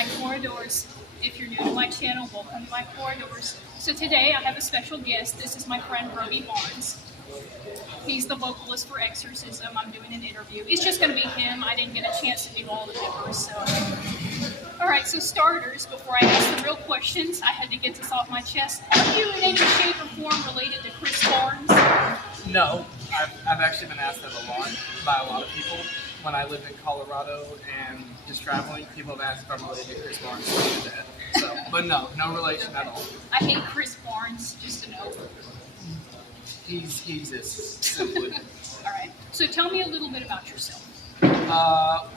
my corridors. If you're new to my channel, welcome to my corridors. So today I have a special guest. This is my friend Brody Barnes. He's the vocalist for Exorcism. I'm doing an interview. It's just going to be him. I didn't get a chance to do all the members. So, all right. So starters, before I ask the real questions, I had to get this off my chest. Are you in any shape or form related to Chris Barnes? No, I've actually been asked that a lot by a lot of people. When I lived in Colorado and just traveling, people have asked if I'm related to Chris Barnes. So, but no relation at all. I hate Chris Barnes, just to know. He exists, simply. All right. So tell me a little bit about yourself.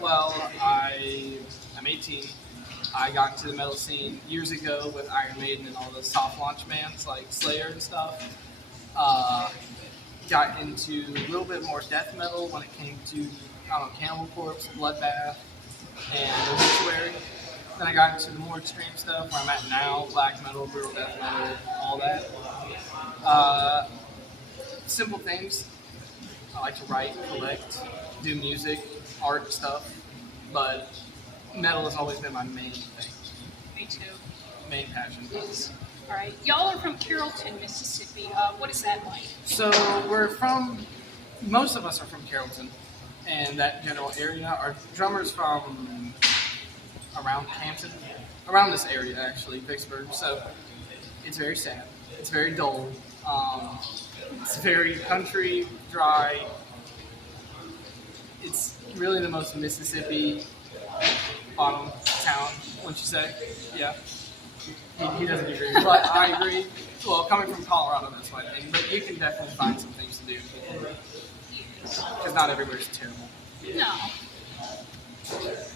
Well, I'm 18. I got into the metal scene years ago with Iron Maiden and all the soft launch bands like Slayer and stuff. Got into a little bit more death metal when it came to, Cannibal Corpse, Bloodbath, and Obituary. Then I got into the more extreme stuff where I'm at now, black metal, brutal death metal, all that. Simple things. I like to write, collect, do music, art stuff, but metal has always been my main thing. Me too. Main passion. All right. Y'all are from Carrollton, Mississippi. What is that like? So most of us are from Carrollton and that general area. Our drummer's from around Hampton, around this area actually, Vicksburg. So it's very sad. It's very dull. It's very country, dry. It's really the most Mississippi bottom town, wouldn't you say? Yeah. He doesn't agree, but I agree. Well, coming from Colorado, that's my thing. But you can definitely find some things to do. Because not everywhere's terrible. No.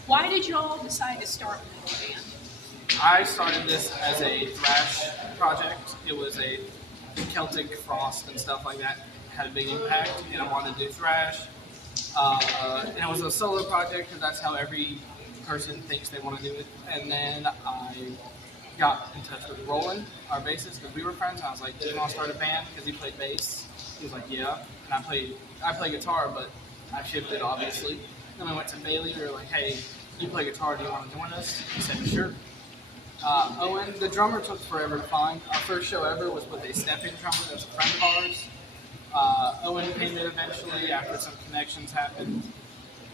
Why did y'all decide to start a band? I started this as a thrash project. It was a Celtic frost and stuff like that. Had a big impact, and I wanted to do thrash. And it was a solo project, because that's how every person thinks they want to do it. And then I got in touch with Roland, our bassist, because we were friends. And I was like, "Do you want to start a band?" Because he played bass. He was like, "Yeah." And I play guitar, but I shifted obviously. Then we went to Bailey. We were like, "Hey, you play guitar? Do you want to join us?" He said, "Sure." Owen, the drummer, took forever to find. Our first show ever was with a step-in drummer that's a friend of ours. Owen came in eventually after some connections happened,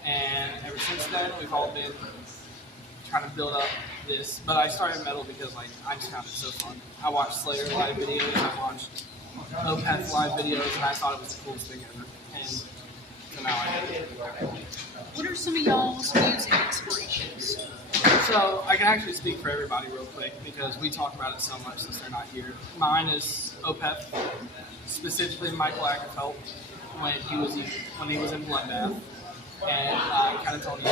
and ever since then we've all been trying to build up this. But I started metal because I just found it so fun. I watched Slayer live videos, I watched Opeth live videos, and I thought it was the coolest thing ever. And so now I do it. What are some of y'all's music inspirations? So I can actually speak for everybody real quick because we talk about it so much since they're not here. Mine is Opeth, specifically Michael Ackerfeld when he was in Bloodbath, and I kind of told you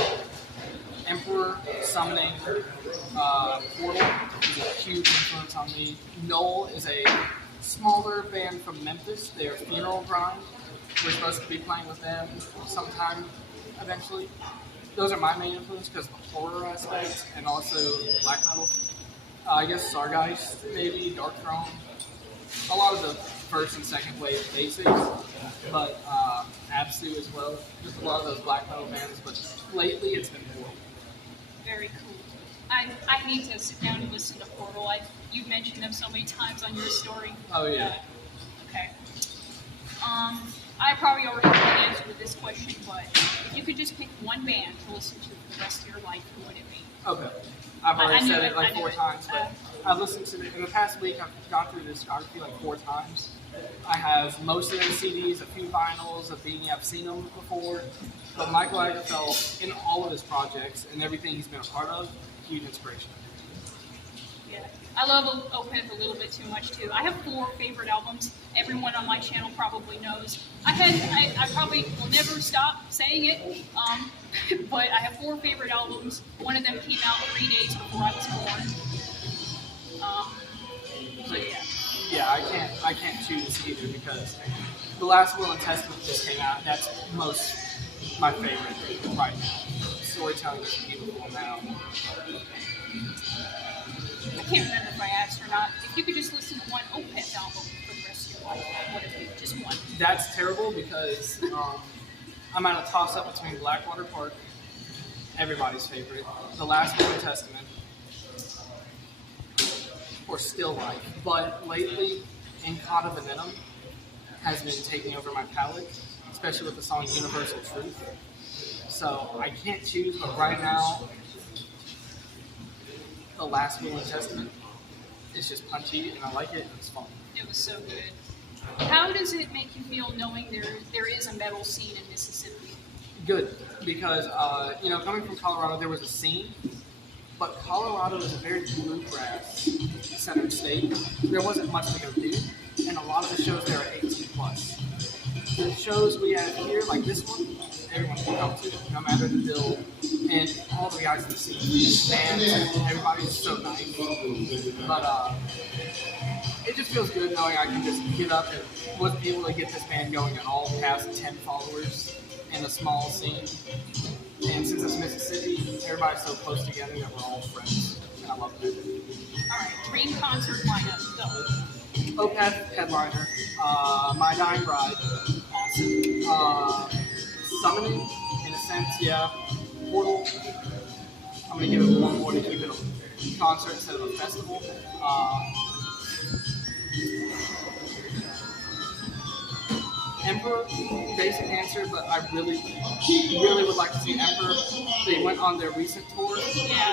Emperor, Summoning, Portal is a huge influence on me. Knoll is a smaller band from Memphis. They are Funeral Grind. We're supposed to be playing with them sometime eventually. Those are my main influence because of the horror aspect and also black metal. I guess Sargeist, maybe, Dark Throne. A lot of the first and second wave basics, but Absu as well. Just a lot of those black metal bands, but lately it's been Portal. Very cool. I need to sit down and listen to Portal. You've mentioned them so many times on your story. Oh yeah. Okay. I probably already know the answer to this question, but if you could just pick one band to listen to for the rest of your life, who would it be? Okay. I've already said it I 4 times, but I've listened to it in the past week. I've gone through this discography 4 times. I have most of their CDs, a few vinyls, of being I've seen them before. But Michael Ackerfeld, in all of his projects and everything he's been a part of, huge inspiration. Yeah, I love Opeth a little bit too much too. I have 4 favorite albums. Everyone on my channel probably knows. I probably will never stop saying it, but I have 4 favorite albums. One of them came out 3 days before I was born. So yeah. Yeah, I can't choose either because the last Will and Testament just came out. That's my favorite right now. Storytelling is beautiful now. I can't remember if I asked or not. If you could just listen to one Opeth album for the rest of your life, what would it be? Just one. That's terrible because I'm at a toss-up between Blackwater Park, everybody's favorite, The Last Will and Testament, or still like. But lately, Incotta Venom has been taking over my palette, especially with the song Universal Truth. So I can't choose, but right now, the last Will and Testament is just punchy, and I like it, and it's fun. It was so good. How does it make you feel knowing there is a metal scene in Mississippi? Good, because, coming from Colorado, there was a scene, but Colorado is a very bluegrass-centered state. There wasn't much to go do, and a lot of the shows there are 18 plus. The shows we have here, like this one, everyone can come to, no matter the build, and all the guys in the scene, bands, everybody's so nice. But it just feels good knowing I can just get up and was able to get this band going at all past 10 followers in a small scene. And since it's Mississippi, everybody's so close together that we're all friends, and I love it. All right, dream concert lineup, go. Opeth headliner, My Dying Bride, Awesome. Summoning, in a sense, yeah. Portal. I'm gonna give it one more to keep it a concert instead of a festival. Emperor, basic answer, but I really would like to see Emperor. They went on their recent tour,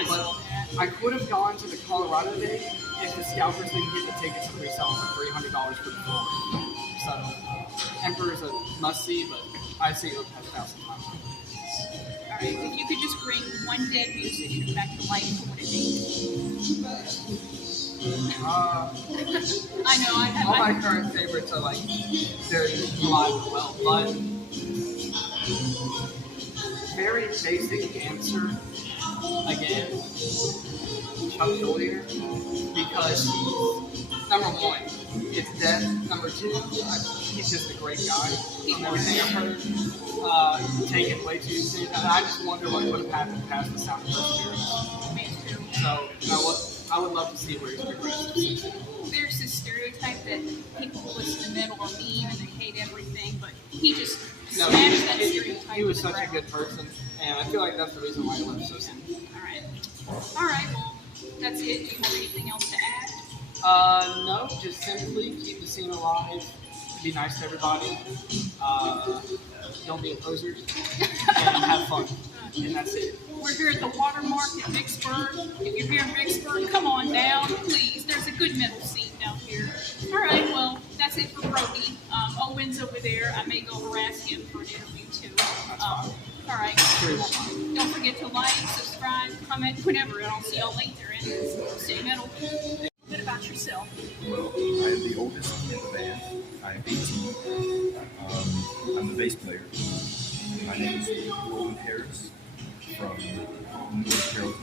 but I could have gone to the Colorado day if the scalpers didn't get the tickets for resale for $300 for the floor. So Emperor is a must-see, but I see it 1,000 times. All right, if you could just bring one dead musician back to life, what would it be? I know, I have all my current favorites are like they're alive and well, but very basic answer again, Chuck Schuldiner, because number one, it's death. Number two, he's just a great guy. From everything I've heard, taken way too soon, and I just wonder what would have happened past the Sound of Perseverance. Me too. So, I would love to see where he's progressed. There's this stereotype that people who listen to metal are mean and they hate everything, but he just smashed that stereotype. He was such a good person, and I feel like that's the reason why he lived so soon. All right, well, that's it. Do you have anything else to add? No, just simply keep the scene alive, be nice to everybody, don't be opposers, and have fun. And that's it. We're here at the Watermark in Vicksburg. If you're here in Vicksburg, come on down, please. There's a good metal scene down here. All right, well, that's it for Brody. Owen's over there. I may go harass him for an interview, too. All right. Don't forget to like, subscribe, comment, whatever, and I'll see y'all later. And stay metal. A little bit about yourself. Well, I am the oldest in the band. I am 18. I'm the bass player. My name is Owen Harris from North Carolina.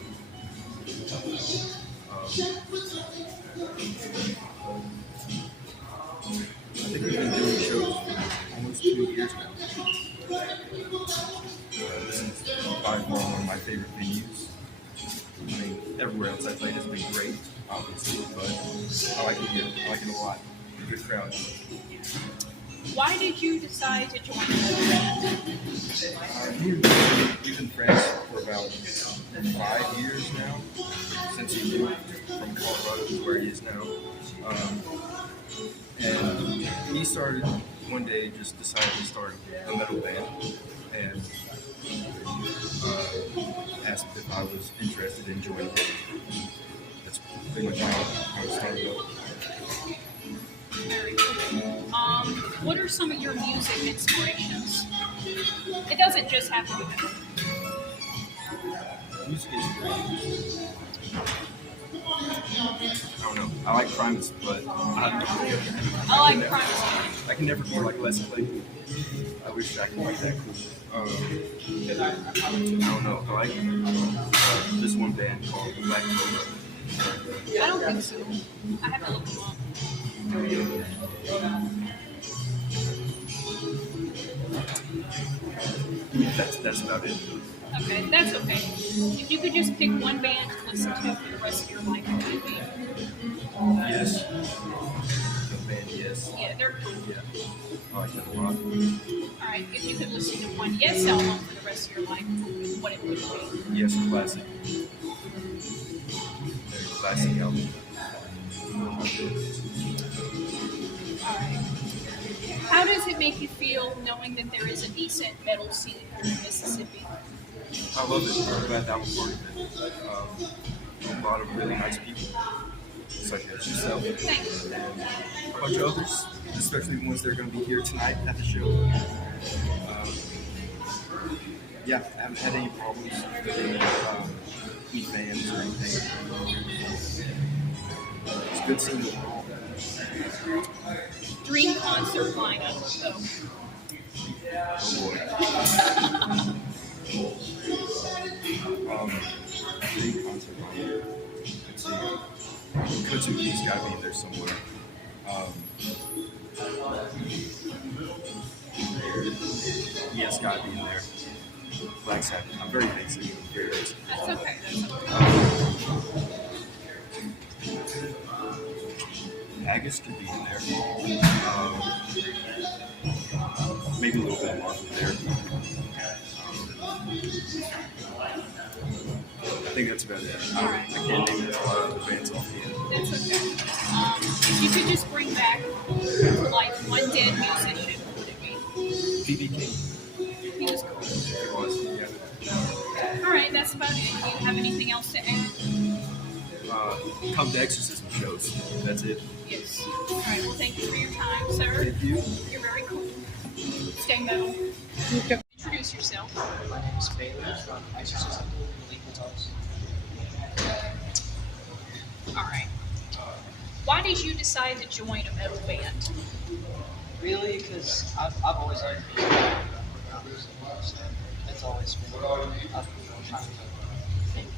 I think we've been doing shows for almost 2 years now. This is by far one of my favorite venues. I mean, everywhere else I played has been great, obviously, but I like it here. I like it a lot. A good crowd. Why did you decide to join the band? We've been friends for about 5 years now, since he moved from Colorado to where he is now. And he started one day, just decided to start a metal band, and asked if I was interested in joining it. That's pretty much how it started up. Very cool. What are some of your music inspirations? It doesn't just have to be metal. Music is great. I don't know. I like Primus, but I like Primus. I can never be like Leslie. I wish I could be that cool. I don't know. I like this one band called Black Cobra. I don't think so. I have to look them up. That's about it. Okay, that's okay. If you could just pick one band to listen to for the rest of your life, what would it be? Yes. The band Yes. Yeah, they're cool. Yeah. I like that a lot. Alright, if you could listen to one Yes album for the rest of your life, what it would be? Yes, classic. Very classic album. How does it make you feel knowing that there is a decent metal scene here in Mississippi? I love it. I'm glad that was part of it. A lot of really nice people, such as yourself Thanks. and a bunch of others, especially the ones that are going to be here tonight at the show. Yeah, I haven't had any problems with any fans or anything. It's a good scene overall. Dream concert lineup, though. Oh boy. Big concert lineup. Let's see. Kutsuki's got to be in there somewhere. Yes, got to be in there. Black Sabbath. I'm very basic. Very basic. That's okay. Agus could be in there. Maybe a little bit of Marvel there. I think that's about it. I can't name a lot of the bands offhand. That's okay. If you could just bring back, like, one dead musician, who would it be? BB King. He was cool. It was, yeah. All right, that's about it. Do you have anything else to add? Come to Exorcism shows. That's it. Yes. All right, well, thank you for your time, sir. Thank you. You're very cool. Stay metal. Introduce yourself. My name is Bailey from Exorcism Legal Talks. All right. Why did you decide to join a metal band? Really, because I've always liked music. So that's always been I've been trying to think.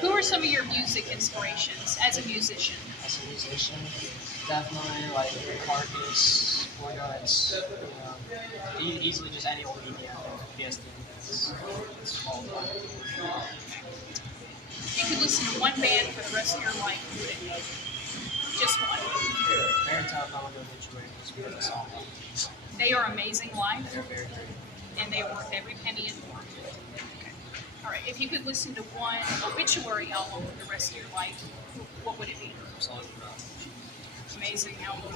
Who are some of your music inspirations as a musician? As a musician, definitely like Carcass, Four Guns, easily just any old EDM, PSD. It's all fun. You could listen to one band for the rest of your life. Who would it be? Just one. Very tough on the obituary because we have a song. They are amazing live, They're very good. and they are worth every penny and more. Okay. All right. If you could listen to one obituary album for the rest of your life, what would it be? Amazing album.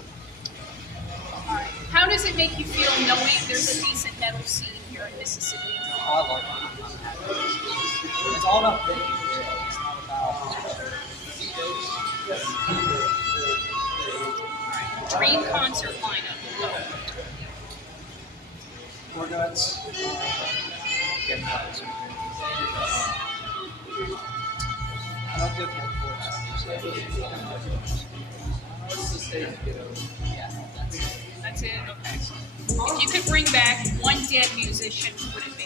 All right. How does it make you feel knowing there's a decent metal scene here in Mississippi? I love it. It's all about the music. It's not about. Dream concert lineup. Four Guns. Getting up. I don't do California Yeah, that's it. That's it? Okay. If you could bring back one dead musician, who would it be?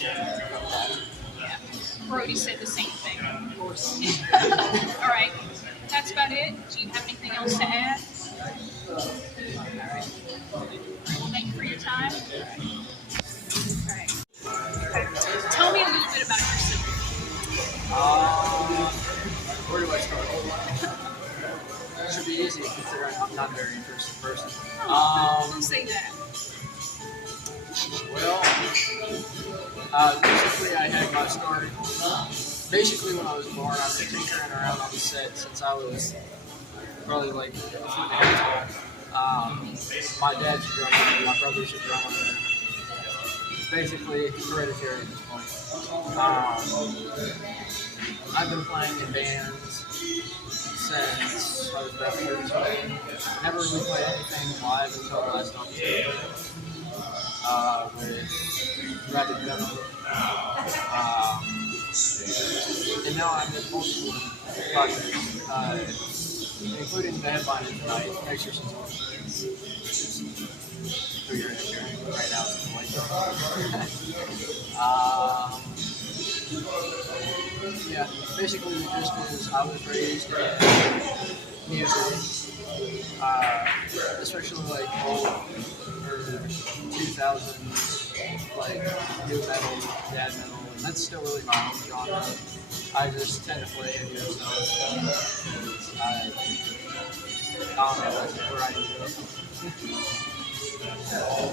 Yeah. Brody said the same thing. Of course. All right. That's about it. Do you have anything else to add? All right. Well, thank you for your time. All right. Tell me a little bit about yourself. Where do I start? It should be easy considering I'm not a very interesting person. Don't say that. Well, basically I had my start. Basically when I was born, I've been tinkering around on the set since I was probably like a foot and a half tall. My dad's a drummer, my brother's a drummer. It's basically hereditary at this point. I've been playing in bands since I was about 13. Never really played anything live until the last time with Rapid Metal. And now I'm in multiple projects, including the headliner tonight, Exorcism. Who you're interviewing right now is yeah, basically the gist is I was raised in music, especially like old or 2000s, like new metal, dad metal, and that's still really my own genre. I just tend to play it yourself. I don't know, that's where I enjoy it. All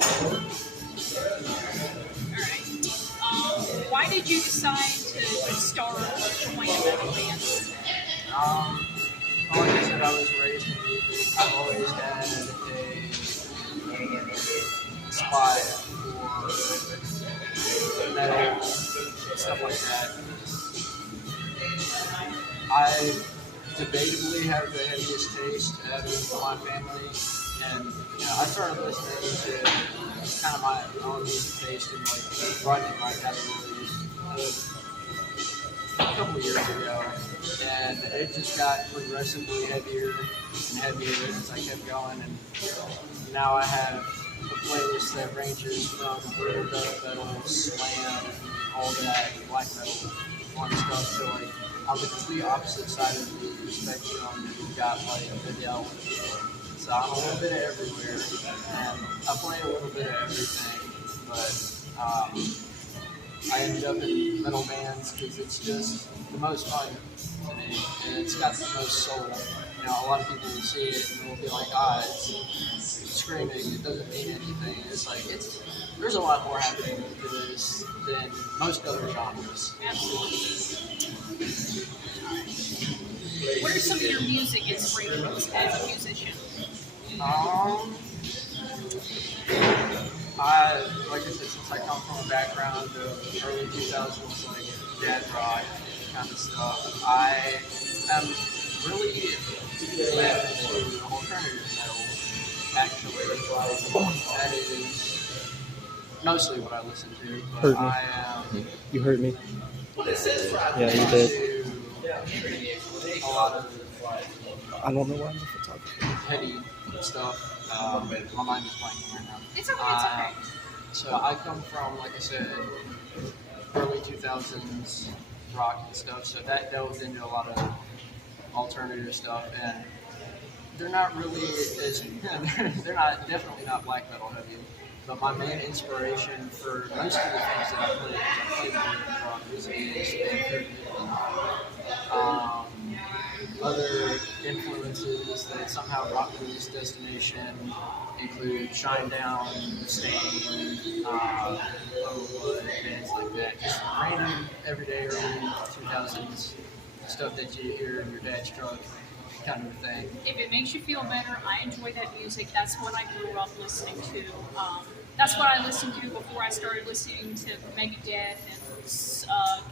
right. Why why did you decide to start join a metal band? Like I said, I was raised in music. I've always had a spot for metal, stuff like that. I debatably have the heaviest taste out of my family, and I started listening to kind of my own music taste and like broadening my categories a couple of years ago, and it just got progressively heavier and heavier as I kept going, and now I have a playlist that ranges from brutal death metal, slam, all that black metal fun stuff to like on the complete opposite side of the spectrum. You've got like video, so I'm a little bit of everywhere, and I play a little bit of everything, but I ended up in metal bands because it's just the most fun to me, and it's got the most soul. A lot of people will see it and will be like, it's screaming, it doesn't mean anything. It's like, there's a lot more happening to this than most other genres. Absolutely. What are some of your music inspirations as a musician? Like I said, since I come from a background of early 2000s, like jazz rock kind of stuff, I am really led to alternative metal, actually. That is mostly what I listen to, but Hurt me. I am You hurt me. Yeah, you did. a lot of I don't know why I'm the photographer. heady stuff. My mind is blanking right now. It's okay, it's okay. So I come from, like I said, early 2000s rock and stuff, so that delved into a lot of alternative stuff, and they're not really as, definitely not black metal heavy, but my main inspiration for most of the things that I play more than drummers is other influences that somehow rock this destination include Shinedown, Stain, bands like that. Just random, everyday, early 2000s stuff that you hear in your dad's truck, kind of thing. If it makes you feel better, I enjoy that music. That's what I grew up listening to. That's what I listened to before I started listening to Megadeth and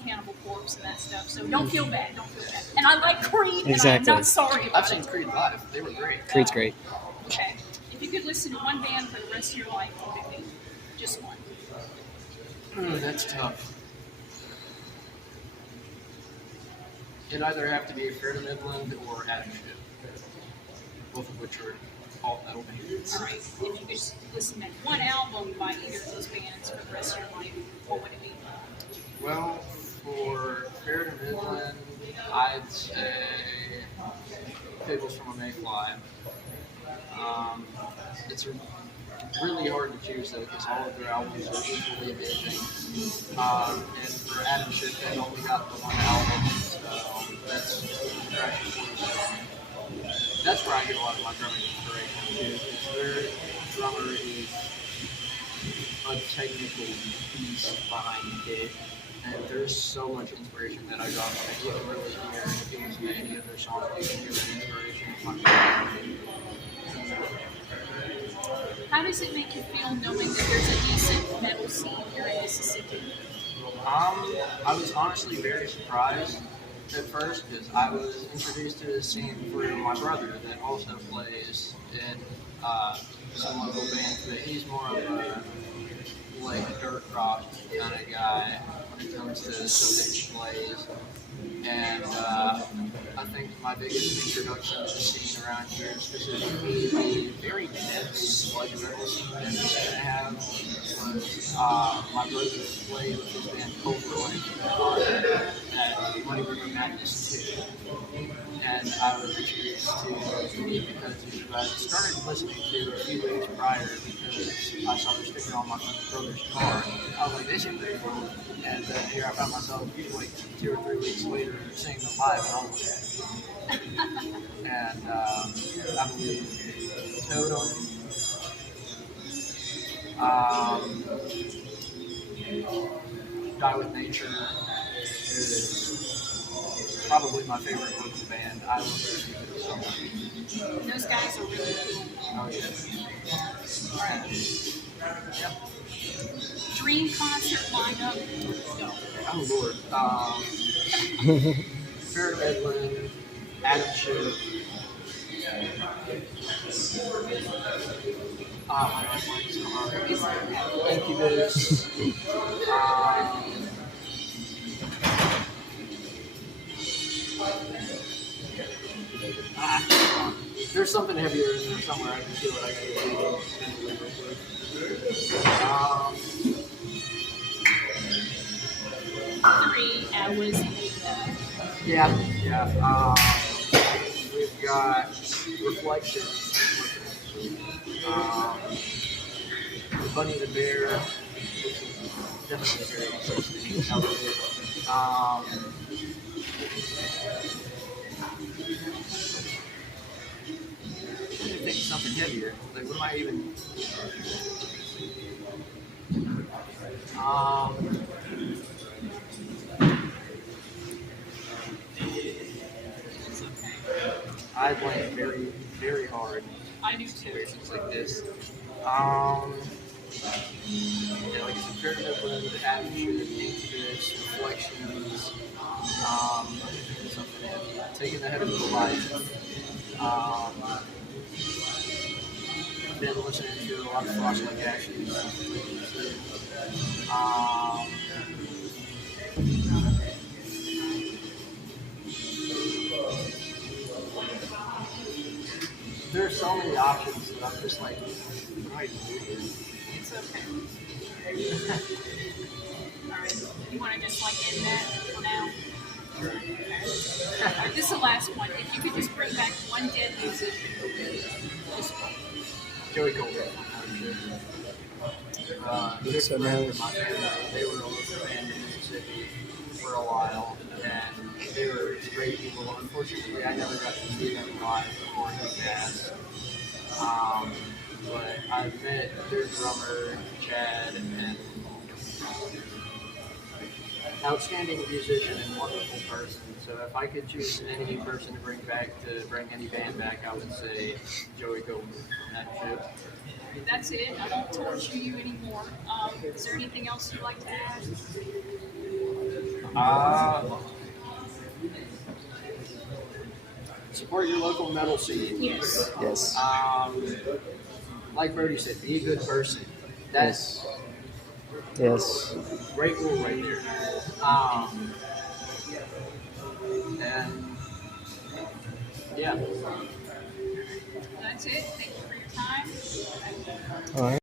Cannibal Corpse and that stuff. So don't feel bad. Don't feel bad. And I like Creed, and Exactly. I'm not sorry about I've seen it. Creed live. They were great. Creed's great. Okay. If you could listen to one band for the rest of your life, what would it be? Just one. That's tough. It'd either have to be Fair to Midland or Adam Schiff, both of which are alt metal bands. All right. If you could just listen to one album by either of those bands for the rest of your life, what would it be? Well, for Fair to Midland, I'd say Fables from a Mayfly. It's really hard to choose though, because all of their albums are equally amazing. And for Adam Schiff, they've only got the one album, so that's that's where I get a lot of my drumming inspiration too, because their drummer is a technical beast behind it. And there's so much inspiration that I draw from it. You can really hear if you listen to any of their songs, you can hear the inspiration from How does it make you feel knowing that there's a decent metal scene here in Mississippi? I was honestly very surprised at first because I was introduced to this scene through my brother that also plays in some local bands, but he's more of a like dirt rock kind of guy when it comes to stuff that he plays. And I think my biggest introduction to the scene around here is specifically the very dense like metal scene that we have was my brother played with his band Cobra at Money River Madness 2. And I was introduced to me because I started listening to a few weeks prior because I saw the sticker on my brother's car. I was like, this is pretty cool. And then here I found myself like 2 or 3 weeks later seeing them live, and I was like, and I believe Totem. Die With Nature is probably my favorite local band. I love their music so much. Those guys are really cool. Oh yeah. Alright. Dream concert lineup. Go. Oh Lord. Fair Edlin, Adam Schiff. Incubus. There's something heavier in there somewhere. I can feel it. I gotta get it. 3 hours later. Yeah. We've got Reflections. The Bunny and the Bear, which is definitely very interesting. That was it. I think something heavier. Like, what am I even? I went very, very hard. I do too. Situations like this. Yeah, like it's a very good blend of atmosphere, incubus, reflections, something heavy. Taking the head of the light. Been listening to a lot of Frost Like Ashes. There are so many options that I'm just like, what do I do here? It's okay. Alright. You want to just like end that for now? Alright, this is the last one. If you could just bring back one dead musician, just one. Joey Goldberg. Good So friends nice. of my family. They were a local band in Mississippi for a while, and they were great people. Unfortunately, I never got to see them live before he passed. But I've met their drummer, Chad, and outstanding musician and wonderful person. So if I could choose any person to bring any band back, I would say Joey Goldberg from that ship. That's it. I won't torture you anymore. Is there anything else you'd like to add? Support your local metal scene. Yes. Yes. Like Brody said, be a good person. That's Yes. great rule right there. And yeah. That's it. Thank you for your time. All right.